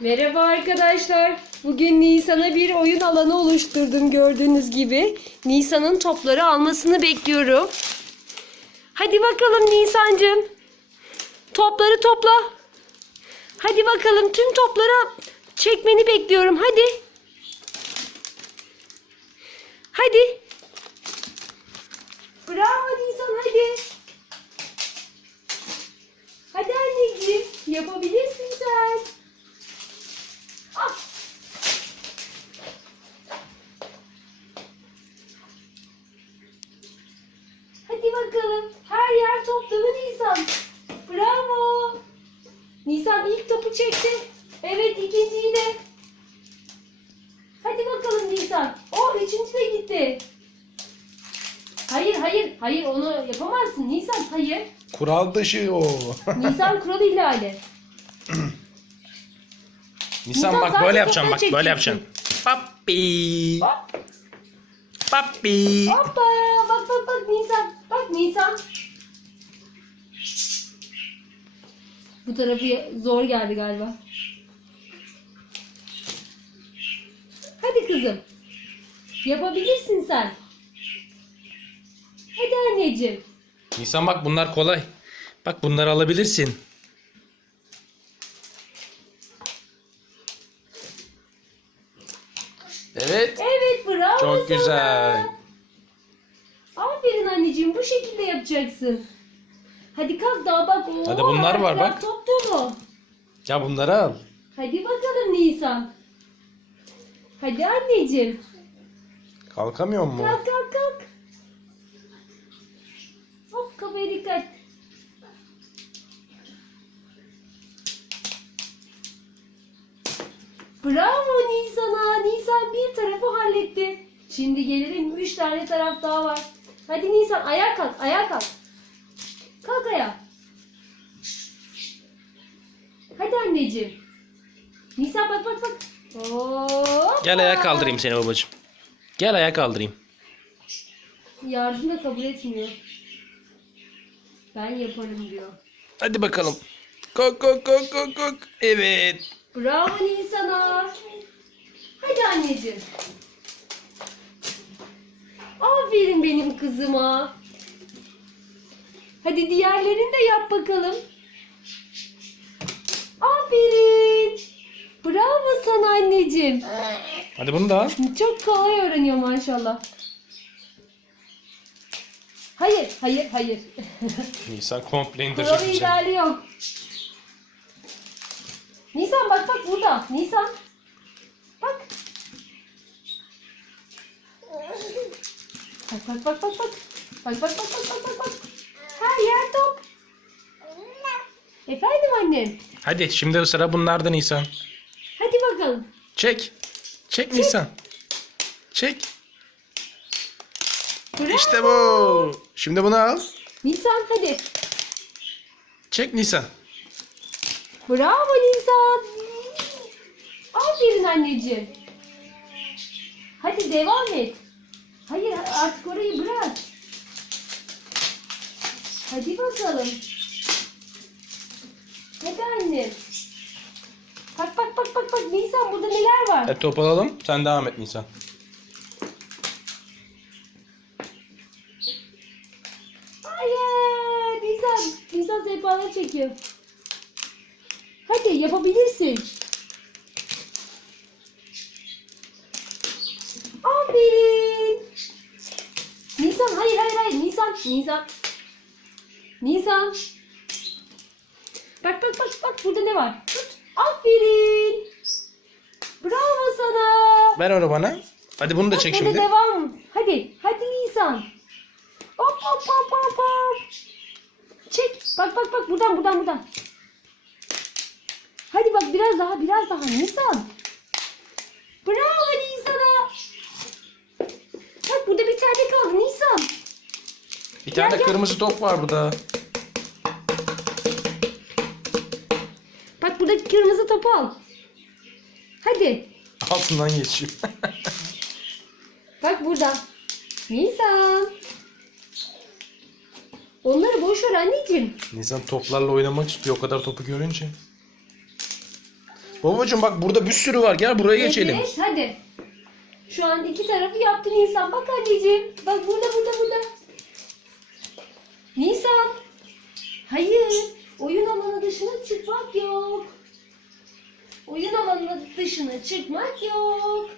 Merhaba arkadaşlar. Bugün Nisan'a bir oyun alanı oluşturdum gördüğünüz gibi. Nisan'ın topları almasını bekliyorum. Hadi bakalım Nisan'cığım. Topları topla. Hadi bakalım tüm topları çekmeni bekliyorum. Hadi. Hadi. Bravo Nisan hadi. Hadi anneciğim yapabilirsin sen. Ah. Hadi bakalım. Her yer top dolu Nisan. Bravo. Nisan ilk topu çekti. Evet ikinciyi de. Hadi bakalım Nisan. O üçüncü de gitti. Hayır hayır hayır onu yapamazsın Nisan hayır. Kural dışı o. Nisan kuralı ihlali. Nisan Nisan bak sadece böyle yapacağım topları bak böyle yapacaksın. Papi. Hop. Papi. Hoppa bak bak bak Nisan. Bak Nisan. Bu tarafı zor geldi galiba. Hadi kızım. Yapabilirsin sen. Hadi anneciğim. Nisan bak bunlar kolay. Bak bunları alabilirsin. Evet. Evet bravo Çok sana. güzel. Aferin anneciğim bu şekilde yapacaksın. Hadi kalk daha bak. Oo, Hadi bunlar var, bak. Top dolu. Ya bunları al. Hadi bakalım Nisan. Hadi anneciğim. Kalkamıyor mu? Kalk kalk kalk. Hop kafaya dikkat. Bravo Nisan'a. Nisan bir tarafı halletti. Şimdi gelelim üç tane taraf daha var. Hadi Nisan ayağa kalk ayağa kalk. Kalk ayağa. Hadi anneciğim. Nisan bak bak bak. Hoppa. Gel ayağa kaldırayım seni babacığım. Gel ayağa kaldırayım. Yardım da kabul etmiyor. Ben yaparım diyor. Hadi bakalım. Kok kok kok kok kok. Evet. Bravo Nisan'a. Hadi anneciğim. Aferin benim kızıma. Hadi diğerlerini de yap bakalım. Aferin. Bravo sana anneciğim. Hadi bunu da. Çok kolay öğreniyor maşallah. Hayır, hayır, hayır. Nisan komple indirecek Kuralı yok. Nisan bak bak burada. Nisan. Bak. Bak bak bak bak bak. Bak bak bak bak bak bak bak. Her yer top. Efendim annem. Hadi şimdi sıra bunlarda Nisan. Bakalım. Çek. Çek Nisan. Çek. Bravo. İşte bu. Şimdi bunu al. Nisan hadi. Çek Nisan. Bravo Nisan. Aferin anneciğim. Hadi devam et. Hayır artık orayı bırak. Hadi bakalım. Hadi annem. Bak bak Nisan burada neler var? Hadi top alalım. Sen devam et Nisan. Hayır Nisan. Nisan sehpaları çekiyor. Hadi yapabilirsin. Aferin. Nisan hayır hayır hayır Nisan Nisan. Nisan. Bak bak bak bak burada ne var? Tut. Aferin. Bravo sana. Ver onu bana. Hadi bunu da çek şimdi. devam. Hadi. Hadi Nisan. Hop hop hop hop hop. Çek. Bak bak bak buradan buradan buradan. Hadi bak biraz daha biraz daha Nisan. Bravo Nisan'a. Bak burada bir tane kaldı Nisan. Bir tane de Gel, gel. kırmızı top var burada. Topu al. Hadi. Altından geçeyim. Bak burada. Nisan. Onları boş ver anneciğim. Nisan toplarla oynamak istiyor o kadar topu görünce. Babacığım bak burada bir sürü var. Gel buraya geçelim. Evet hadi. Şu an iki tarafı yaptı Nisan. Bak anneciğim. Bak burada burada burada. Nisan. Hayır. Oyun alanı dışına çıkmak yok. Oyun alanı dışına çıkmak yok.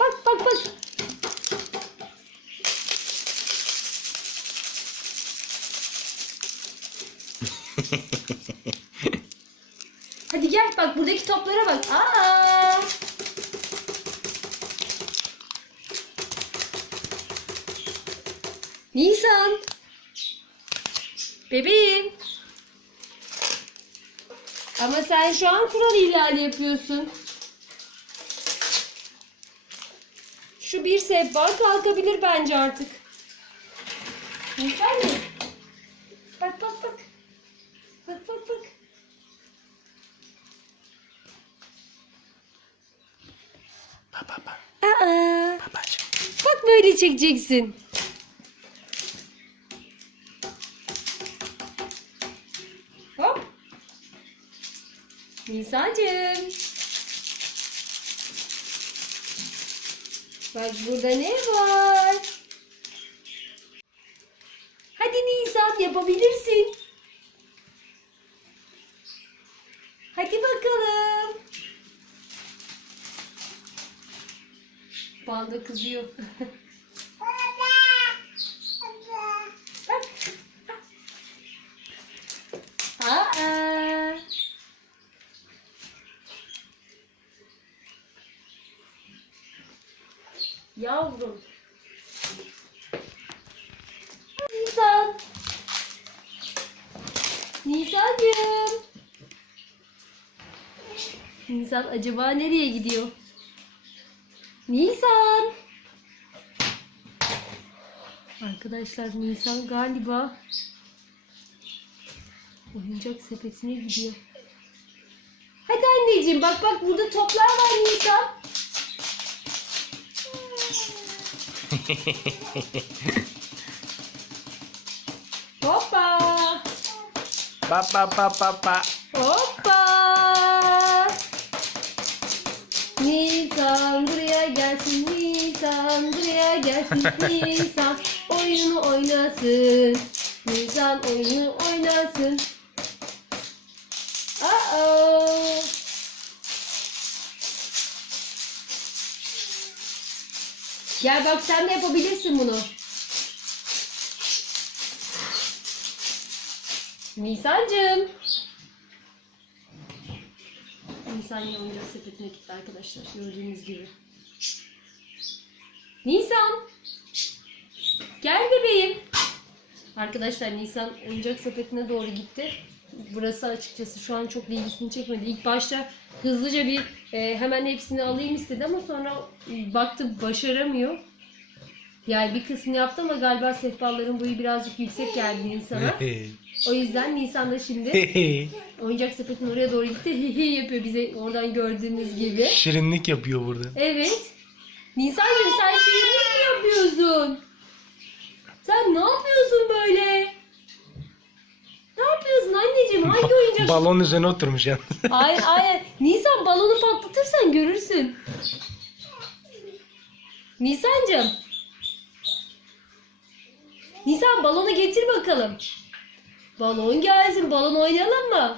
Bak bak bak. Hadi gel bak buradaki toplara bak. Aa! Nisan. Bebeğim. Ama sen şu an kural ihlali yapıyorsun. Şu bir sehpa kalkabilir bence artık. Nisan mı? Bak bak bak. Bak bak bak. Baba baba. Aa, Babacığım. bak böyle çekeceksin. Nisan'cığım. Bak burada ne var? Hadi Nisan yapabilirsin. Hadi bakalım. Panda kızıyor. Bak. Aa. Yavrum. Nisan. Nisan'cığım. Nisan acaba nereye gidiyor? Nisan. Arkadaşlar Nisan galiba oyuncak sepetine gidiyor. Hadi anneciğim bak bak burada toplar var Nisan. Hoppa. Baba baba baba. Hoppa. Nisan buraya gelsin Nisan buraya gelsin Nisan oyunu oynasın Nisan oyunu oynasın Aa. Gel bak sen de yapabilirsin bunu. Nisan'cığım. Nisan oyuncak sepetine gitti arkadaşlar. Gördüğünüz gibi. Nisan. Gel bebeğim. Arkadaşlar Nisan oyuncak sepetine doğru gitti. Burası açıkçası şu an çok ilgisini çekmedi. İlk başta hızlıca bir e, hemen hepsini alayım istedi ama sonra e, baktı başaramıyor. Yani bir kısmını yaptı ama galiba sehpaların boyu birazcık yüksek geldi Nisan'a. O yüzden Nisan da şimdi oyuncak sepetin oraya doğru gitti. Hi hi yapıyor bize oradan gördüğünüz gibi. Şirinlik yapıyor burada. Evet. Nisan'cığım sen şirinlik mi yapıyorsun? Sen ne yapıyorsun böyle? Ne yapıyorsun anneciğim? Hangi oyuncak? Balon üzerine oturmuş yani. Ay ay. Nisan balonu patlatırsan görürsün. Nisan'cığım. Nisan balonu getir bakalım. Balon gelsin. Balon oynayalım mı?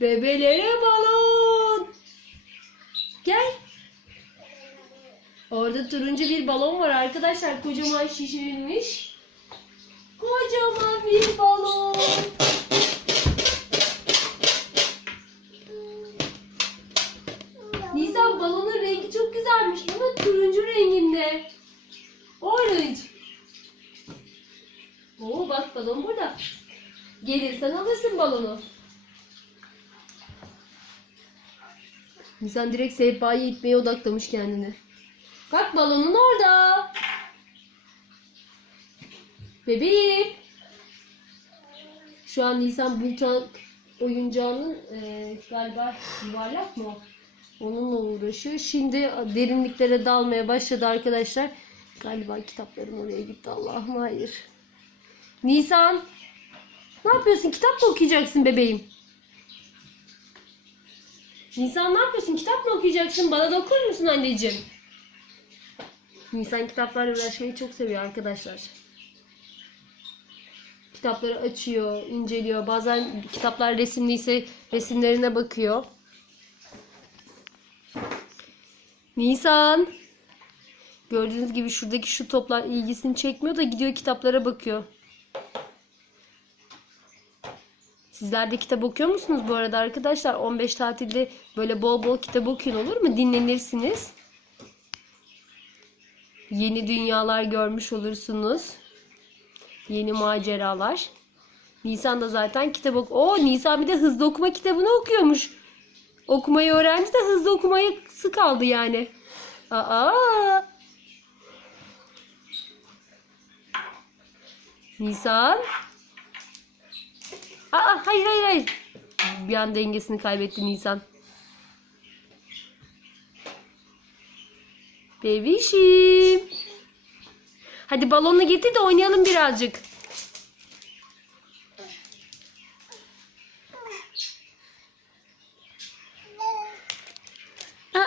Bebelere balon. Gel. Orada turuncu bir balon var arkadaşlar. Kocaman şişirilmiş. Kocaman bir balon. Güzelmiş. Ama turuncu renginde. Orange. Oo bak balon burada. Gelirsen alırsın balonu. Nisan direkt sehpayı itmeye odaklamış kendini. Bak balonun orada. Bebeğim. Şu an Nisan bultak oyuncağının e, galiba yuvarlak mı o? Onunla uğraşıyor. Şimdi derinliklere dalmaya başladı arkadaşlar. Galiba kitaplarım oraya gitti. Allah'ım hayır. Nisan. Ne yapıyorsun? Kitap mı okuyacaksın bebeğim? Nisan ne yapıyorsun? Kitap mı okuyacaksın? Bana da okur musun anneciğim? Nisan kitaplarla uğraşmayı çok seviyor arkadaşlar. Kitapları açıyor, inceliyor. Bazen kitaplar resimliyse resimlerine bakıyor. Nisan. Gördüğünüz gibi şuradaki şu toplar ilgisini çekmiyor da gidiyor kitaplara bakıyor. Sizler de kitap okuyor musunuz bu arada arkadaşlar? 15 tatilde böyle bol bol kitap okuyun olur mu? Dinlenirsiniz. Yeni dünyalar görmüş olursunuz. Yeni maceralar. Nisan da zaten kitap ok. Oo Nisan bir de hızlı okuma kitabını okuyormuş. Okumayı öğrendi de hızlı okumaya sık kaldı yani. Aa! Nisan. Aa hayır hayır hayır. Bir an dengesini kaybetti Nisan. Bebişim. Hadi balonunu getir de oynayalım birazcık.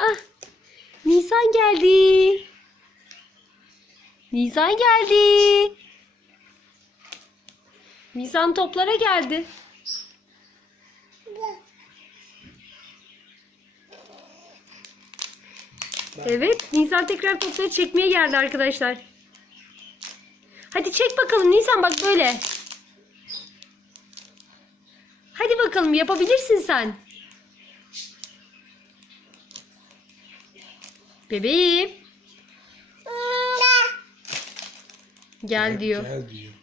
Aa, Nisan geldi. Nisan geldi. Nisan toplara geldi. Evet, Nisan tekrar topları çekmeye geldi arkadaşlar. Hadi çek bakalım Nisan bak böyle. Hadi bakalım yapabilirsin sen. Bebeğim. Gel diyor. Gel diyor.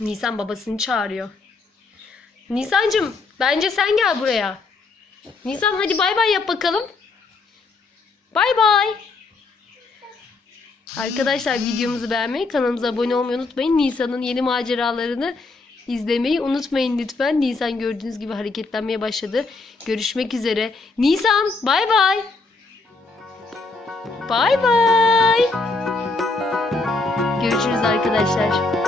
Nisan babasını çağırıyor. Nisancım bence sen gel buraya. Nisan hadi bay bay yap bakalım. Bay bay. Arkadaşlar videomuzu beğenmeyi, kanalımıza abone olmayı unutmayın. Nisan'ın yeni maceralarını izlemeyi unutmayın lütfen. Nisan gördüğünüz gibi hareketlenmeye başladı. Görüşmek üzere. Nisan bay bay. Bay bay. Görüşürüz arkadaşlar.